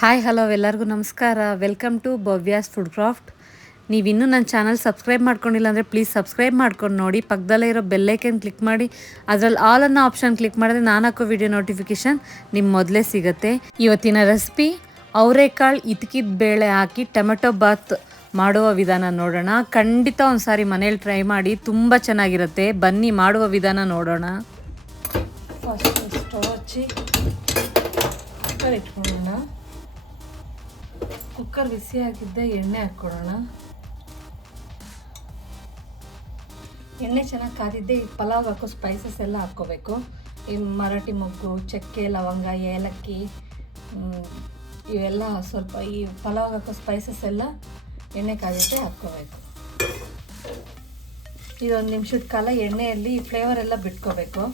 Hi hello ಎಲ್ಲರಿಗೂ ನಮಸ್ಕಾರ. Welcome to Bhavya's food craft. ನೀವಿನ್ನೂ ನನ್ನ ಚಾನಲ್ ಸಬ್ಸ್ಕ್ರೈಬ್ ಮಾಡ್ಕೊಂಡಿಲ್ಲ ಅಂದರೆ ಪ್ಲೀಸ್ ಸಬ್ಸ್ಕ್ರೈಬ್ ಮಾಡ್ಕೊಂಡು ನೋಡಿ. ಪಕ್ಕದಲ್ಲೇ ಇರೋ ಬೆಲ್ಲೈಕನ್ ಕ್ಲಿಕ್ ಮಾಡಿ ಅದರಲ್ಲಿ ಆಲ್ ಅನ್ನೋ ಆಪ್ಷನ್ ಕ್ಲಿಕ್ ಮಾಡಿದ್ರೆ ನಾನು ಹಾಕೋ ವಿಡಿಯೋ ನೋಟಿಫಿಕೇಷನ್ ನಿಮ್ಮ ಮೊದಲೇ ಸಿಗುತ್ತೆ. ಇವತ್ತಿನ ರೆಸಿಪಿ ಅವರೆಕಾಳು ಇತ್ಕಿದ ಬೇಳೆ ಹಾಕಿ ಟೊಮೆಟೊ ಬಾತ್ ಮಾಡುವ ವಿಧಾನ ನೋಡೋಣ. ಖಂಡಿತ ಒಂದು ಸಾರಿ ಮನೇಲಿ ಟ್ರೈ ಮಾಡಿ, ತುಂಬ ಚೆನ್ನಾಗಿರುತ್ತೆ. ಬನ್ನಿ ಮಾಡುವ ವಿಧಾನ ನೋಡೋಣ. ಫಸ್ಟ್ ಸ್ಟವ್ ಹಚ್ಚಿ ಕುಕ್ಕರ್ ಇಟ್ಕೊಳ್ಳೋಣ. ಕುಕ್ಕರ್ ಬಿಸಿ ಆಗಿದ್ದೆ ಎಣ್ಣೆ ಹಾಕ್ಕೊಳ್ಳೋಣ. ಎಣ್ಣೆ ಚೆನ್ನಾಗಿ ಕಾದಿದ್ದೆ ಈ ಪಲಾವ್ ಹಾಕೋ ಸ್ಪೈಸಸ್ ಎಲ್ಲ ಹಾಕ್ಕೋಬೇಕು. ಈ ಮರಾಠಿ ಮೊಗ್ಗು, ಚಕ್ಕೆ, ಲವಂಗ, ಏಲಕ್ಕಿ ಇವೆಲ್ಲ ಸ್ವಲ್ಪ ಈ ಪಲಾವ್ ಹಾಕೋ ಸ್ಪೈಸಸ್ ಎಲ್ಲ ಎಣ್ಣೆ ಕಾದಿದ್ದೆ ಹಾಕ್ಕೋಬೇಕು. ಇದೊಂದು ನಿಮಿಷದ ಕಾಲ ಎಣ್ಣೆಯಲ್ಲಿ ಈ ಫ್ಲೇವರ್ ಎಲ್ಲ ಬಿಟ್ಕೋಬೇಕು.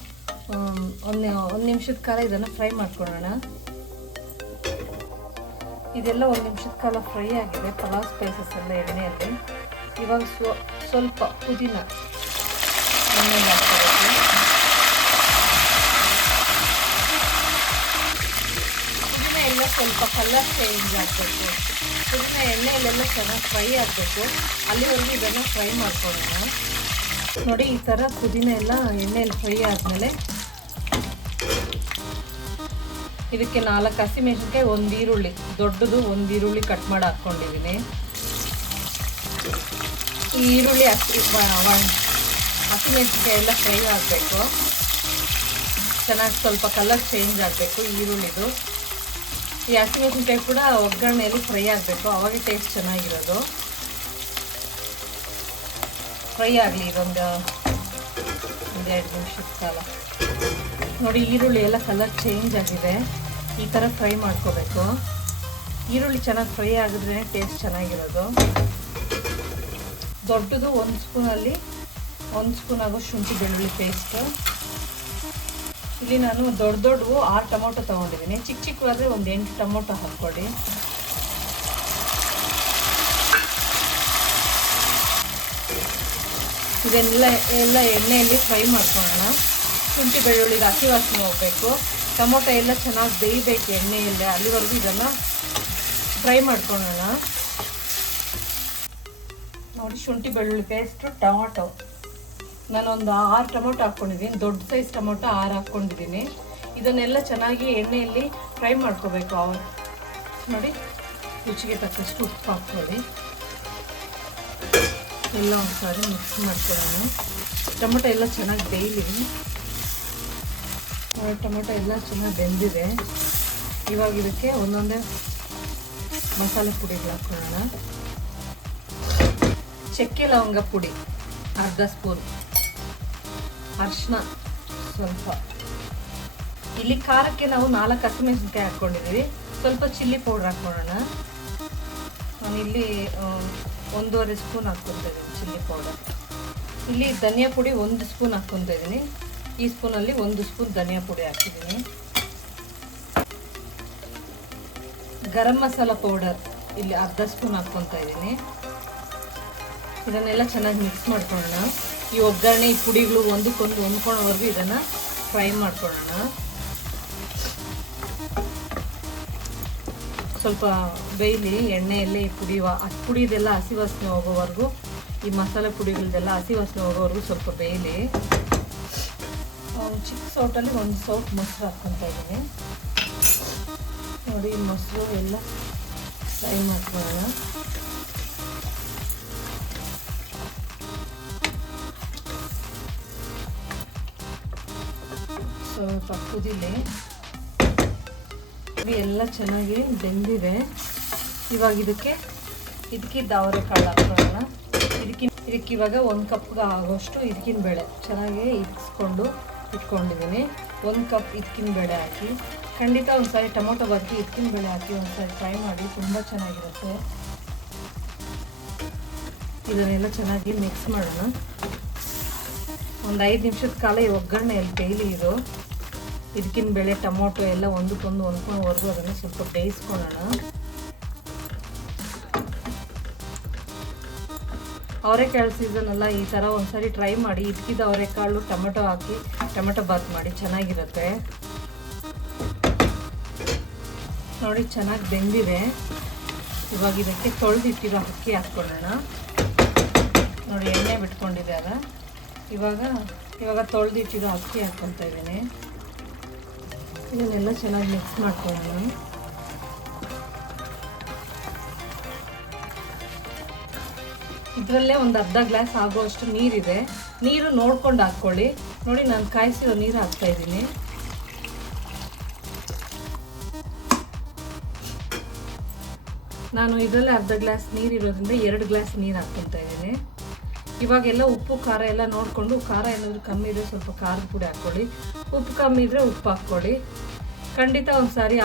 ಒಂದು ನಿಮಿಷದ ಕಾಲ ಇದನ್ನು ಫ್ರೈ ಮಾಡ್ಕೊಳ್ಳೋಣ. ಇದೆಲ್ಲ ಒಂದು ನಿಮಿಷದ ಕಾಲ ಫ್ರೈ ಆಗಿದೆ, ಪಲಾವ್ ಸ್ಪೈಸಸ್ ಎಲ್ಲ ಎಣ್ಣೆಯಲ್ಲಿ. ಇವಾಗ ಸ್ವಲ್ಪ ಪುದೀನ ಎಣ್ಣೆಗೆ ಹಾಕ್ಕೋಬೇಕು. ಪುದೀನ ಎಲ್ಲ ಸ್ವಲ್ಪ ಕಲರ್ ಚೇಂಜ್ ಆಗಬೇಕು. ಪುದೀನ ಎಣ್ಣೆಯಲ್ಲೆಲ್ಲ ಚೆನ್ನಾಗಿ ಫ್ರೈ ಆಗಬೇಕು. ಅಲ್ಲಿವರೆಗೂ ಇದನ್ನು ಫ್ರೈ ಮಾಡ್ಕೊಳ್ಳೋಣ. ನೋಡಿ, ಈ ಥರ ಪುದೀನ ಎಲ್ಲ ಎಣ್ಣೆಯಲ್ಲಿ ಫ್ರೈ ಆದಮೇಲೆ ಇದಕ್ಕೆ 4 ಹಸಿಮೆಣಸಿನ್ಕಾಯಿ, 1 ಈರುಳ್ಳಿ, ದೊಡ್ಡದು 1 ಈರುಳ್ಳಿ ಕಟ್ ಮಾಡಿ ಹಾಕ್ಕೊಂಡಿದ್ದೀನಿ. ಈ ಈರುಳ್ಳಿ ಹಸಿಮೆಣಸಿನ್ಕಾಯಿ ಎಲ್ಲ ಫ್ರೈ ಆಗಬೇಕು. ಚೆನ್ನಾಗಿ ಸ್ವಲ್ಪ ಕಲರ್ ಚೇಂಜ್ ಆಗಬೇಕು ಈರುಳ್ಳಿದು. ಈ ಹಸಿಮೆಣಸಿನ್ಕಾಯಿ ಕೂಡ ಒಗ್ಗರಣೆಯಲ್ಲಿ ಫ್ರೈ ಆಗಬೇಕು, ಅವಾಗ ಟೇಸ್ಟ್ ಚೆನ್ನಾಗಿರೋದು. ಫ್ರೈ ಆಗಲಿ ಇದೊಂದು 2 ನಿಮಿಷದ ಕಾಲ. ನೋಡಿ, ಈರುಳ್ಳಿ ಎಲ್ಲ ಕಲರ್ ಚೇಂಜ್ ಆಗಿದೆ. ಈ ಥರ ಫ್ರೈ ಮಾಡ್ಕೋಬೇಕು. ಈರುಳ್ಳಿ ಚೆನ್ನಾಗಿ ಫ್ರೈ ಆಗಿದ್ರೆ ಟೇಸ್ಟ್ ಚೆನ್ನಾಗಿರೋದು. ದೊಡ್ಡದು 1 ಸ್ಪೂನಲ್ಲಿ 1 ಸ್ಪೂನ್ ಆಗೋ ಶುಂಠಿ ಬೆಳ್ಳುಳ್ಳಿ ಪೇಸ್ಟು. ಇಲ್ಲಿ ನಾನು ದೊಡ್ಡವು 6 ಟೊಮೊಟೊ ತೊಗೊಂಡಿದ್ದೀನಿ. ಚಿಕ್ಕವಾದರೆ ಒಂದು 8 ಟೊಮೊಟೊ ಹಾಕ್ಕೊಳ್ಳಿ. ಇದನ್ನೆಲ್ಲ ಎಣ್ಣೆಯಲ್ಲಿ ಫ್ರೈ ಮಾಡ್ಕೊಳ್ಳೋಣ. ಶುಂಠಿ ಬೆಳ್ಳುಳ್ಳಿಗೆ ಹಸಿ ವಾಸನೆ ಹೋಗಬೇಕು. ಟೊಮೊಟೊ ಎಲ್ಲ ಚೆನ್ನಾಗಿ ಬೇಯಬೇಕು ಎಣ್ಣೆಯಲ್ಲೇ, ಅಲ್ಲಿವರೆಗೂ ಇದನ್ನು ಫ್ರೈ ಮಾಡ್ಕೊಳ್ಳೋಣ. ನೋಡಿ, ಶುಂಠಿ ಬೆಳ್ಳುಳ್ಳಿ ಪೇಸ್ಟು, ಟೊಮೊಟೊ ನಾನೊಂದು 6 ಟೊಮೊಟೊ ಹಾಕ್ಕೊಂಡಿದ್ದೀನಿ. ದೊಡ್ಡ ಸೈಜ್ ಟೊಮೊಟೊ 6 ಹಾಕ್ಕೊಂಡಿದ್ದೀನಿ. ಇದನ್ನೆಲ್ಲ ಚೆನ್ನಾಗಿ ಎಣ್ಣೆಯಲ್ಲಿ ಫ್ರೈ ಮಾಡ್ಕೋಬೇಕು. ನೋಡಿ, ರುಚಿಗೆ ತಕ್ಕಷ್ಟು ಉಪ್ಪು ಹಾಕ್ಕೊಳ್ಳಿ. ಎಲ್ಲ ಒಂದು ಸಾರಿ ಮಿಕ್ಸ್ ಮಾಡ್ಕೊಳ್ಳೋಣ. ಟೊಮೊಟೊ ಎಲ್ಲ ಚೆನ್ನಾಗಿ ಬೇಯಲಿ. ಟೊಮೊಟೊ ಎಲ್ಲ ಚೆನ್ನಾಗಿ ಬೆಂದಿದೆ. ಇವಾಗ ಇದಕ್ಕೆ ಒಂದೊಂದೇ ಮಸಾಲೆ ಪುಡಿಗಳು ಹಾಕ್ಕೊಳ್ಳೋಣ. ಚಕ್ಕೆ ಲವಂಗ ಪುಡಿ ಅರ್ಧ ಸ್ಪೂನ್, ಅರಿಶಿನ ಸ್ವಲ್ಪ. ಇಲ್ಲಿ ಖಾರಕ್ಕೆ ನಾವು 4 ಹಸಿಮೆಣಸಿನ್ಕಾಯಿ ಹಾಕ್ಕೊಂಡಿದ್ದೀವಿ. ಸ್ವಲ್ಪ ಚಿಲ್ಲಿ ಪೌಡ್ರ್ ಹಾಕ್ಕೊಳ್ಳೋಣ. ನಾನಿಲ್ಲಿ 1.5 ಸ್ಪೂನ್ ಹಾಕ್ಕೊತಾ ಇದ್ದೀನಿ ಚಿಲ್ಲಿ ಪೌಡರ್. ಇಲ್ಲಿ ಧನಿಯಾ ಪುಡಿ 1 ಸ್ಪೂನ್ ಹಾಕ್ಕೊತಾ ಇದ್ದೀನಿ. ಈ ಸ್ಪೂನಲ್ಲಿ 1 ಸ್ಪೂನ್ ಧನಿಯಾ ಪುಡಿ ಹಾಕಿದ್ದೀನಿ. ಗರಂ ಮಸಾಲ ಪೌಡರ್ ಇಲ್ಲಿ ಅರ್ಧ ಸ್ಪೂನ್ ಹಾಕ್ಕೊತಾ ಇದ್ದೀನಿ. ಇದನ್ನೆಲ್ಲ ಚೆನ್ನಾಗಿ ಮಿಕ್ಸ್ ಮಾಡ್ಕೊಳ್ಳೋಣ. ಈ ಒಗ್ಗರಣೆ, ಈ ಪುಡಿಗಳು ಒಂದಕ್ಕೊಂದು ಹೊಂದ್ಕೊಳ್ಳೋವರೆಗೂ ಇದನ್ನು ಫ್ರೈ ಮಾಡ್ಕೊಳ್ಳೋಣ. ಸ್ವಲ್ಪ ಬೇಯಲಿ ಎಣ್ಣೆಯಲ್ಲೇ ಈ ಪುಡಿದೆಲ್ಲ ಹಸಿ ವಾಸನೆ ಹೋಗೋವರೆಗೂ, ಈ ಮಸಾಲೆ ಪುಡಿಗಳದೆಲ್ಲ ಹಸಿ ವಾಸನೆ ಹೋಗೋವರೆಗೂ ಸ್ವಲ್ಪ ಬೇಯಲಿ. ಚಿಕ್ಕ ಸೌಟಲ್ಲಿ 1 ಸೌಟ್ ಮೊಸರು ಹಾಕ್ಕೊತಾ ಇದ್ದೀನಿ. ನೋಡಿ, ಈ ಮೊಸರು ಎಲ್ಲ ಫ್ರೈ ಮಾಡ್ಕೊಳ್ಳೋಣ. ಸ್ವಲ್ಪ ಕುದಿಲಿ. ಎಲ್ಲ ಚೆನ್ನಾಗಿ ಬೆಂದಿದೆ. ಇವಾಗ ಇದಕ್ಕಿದ್ದ ಅವರೆಕಾಳು ಹಾಕ್ಕೊಳ್ಳೋಣ. ಇದಕ್ಕೆ ಇವಾಗ 1 ಕಪ್ಗೆ ಆಗೋಷ್ಟು ಇದಕ್ಕಿನ ಬೇಳೆ ಚೆನ್ನಾಗಿ ಇಕ್ಸ್ಕೊಂಡು ಇಟ್ಕೊಂಡಿದ್ದೀನಿ. 1 ಕಪ್ ಇದಕ್ಕಿನ ಬೇಳೆ ಹಾಕಿ, ಖಂಡಿತ ಒಂದು ಸಾರಿ ಟೊಮೊಟೊ ಬಾಕಿ ಇದಕ್ಕಿನ ಬೇಳೆ ಹಾಕಿ ಒಂದು ಸಾರಿ ಫ್ರೈ ಮಾಡಿ, ತುಂಬ ಚೆನ್ನಾಗಿರುತ್ತೆ. ಇದನ್ನೆಲ್ಲ ಚೆನ್ನಾಗಿ ಮಿಕ್ಸ್ ಮಾಡೋಣ. ಒಂದು 5 ನಿಮಿಷದ ಕಾಲ ಈ ಒಗ್ಗರಣೆಯಲ್ಲಿ ಬೇಯಲಿ. ಇದಕ್ಕಿನ ಬೇಳೆ ಟೊಮೊಟೊ ಎಲ್ಲ ಒಂದಕ್ಕೊಂದು ಹೊಂದ್ಕೊಳ್ಳೋವರೆಗೂ ಅದನ್ನು ಸ್ವಲ್ಪ ಬೇಯಿಸ್ಕೊಳ್ಳೋಣ. ಅವರೆಕಾಳು ಸೀಸನ್ ಅಲ್ಲ, ಈ ಥರ ಒಂದ್ಸರಿ ಟ್ರೈ ಮಾಡಿ. ಇದಕ್ಕಿದ್ದ ಅವರೆಕಾಳು ಟೊಮೆಟೊ ಹಾಕಿ ಟೊಮೆಟೊ ಬಾತ್ ಮಾಡಿ, ಚೆನ್ನಾಗಿರುತ್ತೆ. ನೋಡಿ ಚೆನ್ನಾಗಿ ಬೆಂದಿದೆ. ಇವಾಗ ಇದಕ್ಕೆ ತೊಳೆದಿಟ್ಟಿರೋ ಅಕ್ಕಿ ಹಾಕ್ಕೊಳ್ಳೋಣ. ನೋಡಿ ಎಣ್ಣೆ ಬಿಟ್ಕೊಂಡಿದೆ ಅಲ್ಲ, ಇವಾಗ ತೊಳೆದಿಟ್ಟಿರೋ ಅಕ್ಕಿ ಹಾಕ್ಕೊತಾ ಇದ್ದೀನಿ. ಇದನ್ನೆಲ್ಲ ಚೆನ್ನಾಗಿ ಮಿಕ್ಸ್ ಮಾಡ್ಕೊಳ್ಳೋಣ. ಇದರಲ್ಲೇ ಒಂದು ಅರ್ಧ ಗ್ಲಾಸ್ ಆಗುವಷ್ಟು ನೀರಿದೆ. ನೀರು ನೋಡ್ಕೊಂಡು ಹಾಕ್ಕೊಳ್ಳಿ. ನೋಡಿ ನಾನು ಕಾಯಿಸಿರೋ ನೀರು ಹಾಕ್ತಾ ಇದ್ದೀನಿ. ನಾನು ಇದರಲ್ಲೇ ಅರ್ಧ ಗ್ಲಾಸ್ ನೀರಿರೋದ್ರಿಂದ 2 ಗ್ಲಾಸ್ ನೀರು ಹಾಕ್ಕೊತಾ ಇದ್ದೀನಿ. ಇವಾಗೆಲ್ಲ ಉಪ್ಪು ಖಾರ ಎಲ್ಲ ನೋಡಿಕೊಂಡು, ಖಾರ ಏನಾದರೂ ಕಮ್ಮಿ ಇದ್ದರೆ ಸ್ವಲ್ಪ ಖಾರದ ಪುಡಿ ಹಾಕ್ಕೊಳ್ಳಿ, ಉಪ್ಪು ಕಮ್ಮಿ ಇದ್ದರೆ ಉಪ್ಪು ಹಾಕ್ಕೊಳ್ಳಿ. ಖಂಡಿತ ಒಂದು ಸಾರಿ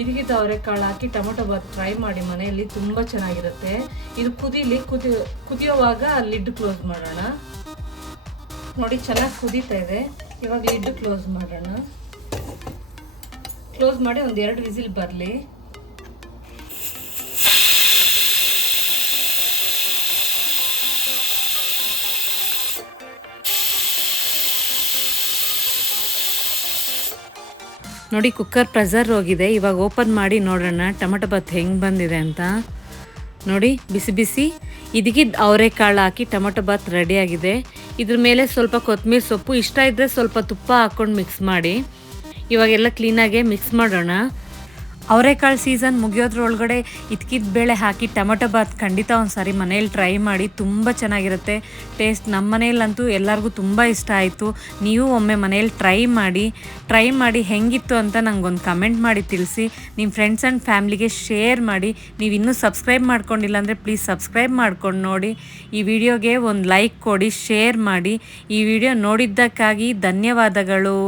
ಇದಕ್ಕಿಂತ ಅವರೆಕಾಳು ಹಾಕಿ ಟೊಮೊಟೊ ಬಾತ್ ಟ್ರೈ ಮಾಡಿ ಮನೆಯಲ್ಲಿ, ತುಂಬ ಚೆನ್ನಾಗಿರುತ್ತೆ. ಇದು ಕುದಿಯೋವಾಗ ಲಿಡ್ ಕ್ಲೋಸ್ ಮಾಡೋಣ. ನೋಡಿ ಚೆನ್ನಾಗಿ ಕುದೀತಾ ಇದೆ. ಇವಾಗ ಲಿಡ್ ಕ್ಲೋಸ್ ಮಾಡೋಣ. ಕ್ಲೋಸ್ ಮಾಡಿ ಒಂದು 2 ವಿಸಿಲ್ ಬರಲಿ. ನೋಡಿ ಕುಕ್ಕರ್ ಪ್ರೆಷರ್ ಹೋಗಿದೆ. ಇವಾಗ ಓಪನ್ ಮಾಡಿ ನೋಡೋಣ ಟೊಮೊಟೊ ಬಾತ್ ಹೆಂಗೆ ಬಂದಿದೆ ಅಂತ. ನೋಡಿ ಬಿಸಿ ಬಿಸಿ ಇದಕ್ಕಿದ್ದು ಅವರೆಕಾಳು ಹಾಕಿ ಟೊಮೊಟೊ ಬಾತ್ ರೆಡಿಯಾಗಿದೆ. ಇದ್ರ ಮೇಲೆ ಸ್ವಲ್ಪ ಕೊತ್ತಂಬರಿ ಸೊಪ್ಪು, ಇಷ್ಟ ಇದ್ದರೆ ಸ್ವಲ್ಪ ತುಪ್ಪ ಹಾಕ್ಕೊಂಡು ಮಿಕ್ಸ್ ಮಾಡಿ. ಇವಾಗೆಲ್ಲ ಕ್ಲೀನಾಗೆ ಮಿಕ್ಸ್ ಮಾಡೋಣ. ಅವರೆಕಾಳು ಸೀಸನ್ ಮುಗಿಯೋದ್ರೊಳಗಡೆ ಇದಕ್ಕಿದ್ದ ಬೇಳೆ ಹಾಕಿ ಟೊಮೊಟೊ ಬಾತ್ ಖಂಡಿತ ಒಂದು ಸಾರಿ ಮನೇಲಿ ಟ್ರೈ ಮಾಡಿ, ತುಂಬ ಚೆನ್ನಾಗಿರುತ್ತೆ ಟೇಸ್ಟ್. ನಮ್ಮ ಮನೆಯಲ್ಲಂತೂ ಎಲ್ಲರಿಗೂ ತುಂಬ ಇಷ್ಟ ಆಯಿತು. ನೀವು ಒಮ್ಮೆ ಮನೇಲಿ ಟ್ರೈ ಮಾಡಿ ಹೆಂಗಿತ್ತು ಅಂತ ನನಗೊಂದು ಕಮೆಂಟ್ ಮಾಡಿ ತಿಳಿಸಿ. ನಿಮ್ಮ ಫ್ರೆಂಡ್ಸ್ ಆ್ಯಂಡ್ ಫ್ಯಾಮ್ಲಿಗೆ ಶೇರ್ ಮಾಡಿ. ನೀವು ಇನ್ನೂ ಸಬ್ಸ್ಕ್ರೈಬ್ ಮಾಡ್ಕೊಂಡಿಲ್ಲ ಅಂದರೆ ಪ್ಲೀಸ್ ಸಬ್ಸ್ಕ್ರೈಬ್ ಮಾಡ್ಕೊಂಡು ನೋಡಿ. ಈ ವಿಡಿಯೋಗೆ ಒಂದು ಲೈಕ್ ಕೊಡಿ, ಶೇರ್ ಮಾಡಿ. ಈ ವಿಡಿಯೋ ನೋಡಿದ್ದಕ್ಕಾಗಿ ಧನ್ಯವಾದಗಳು.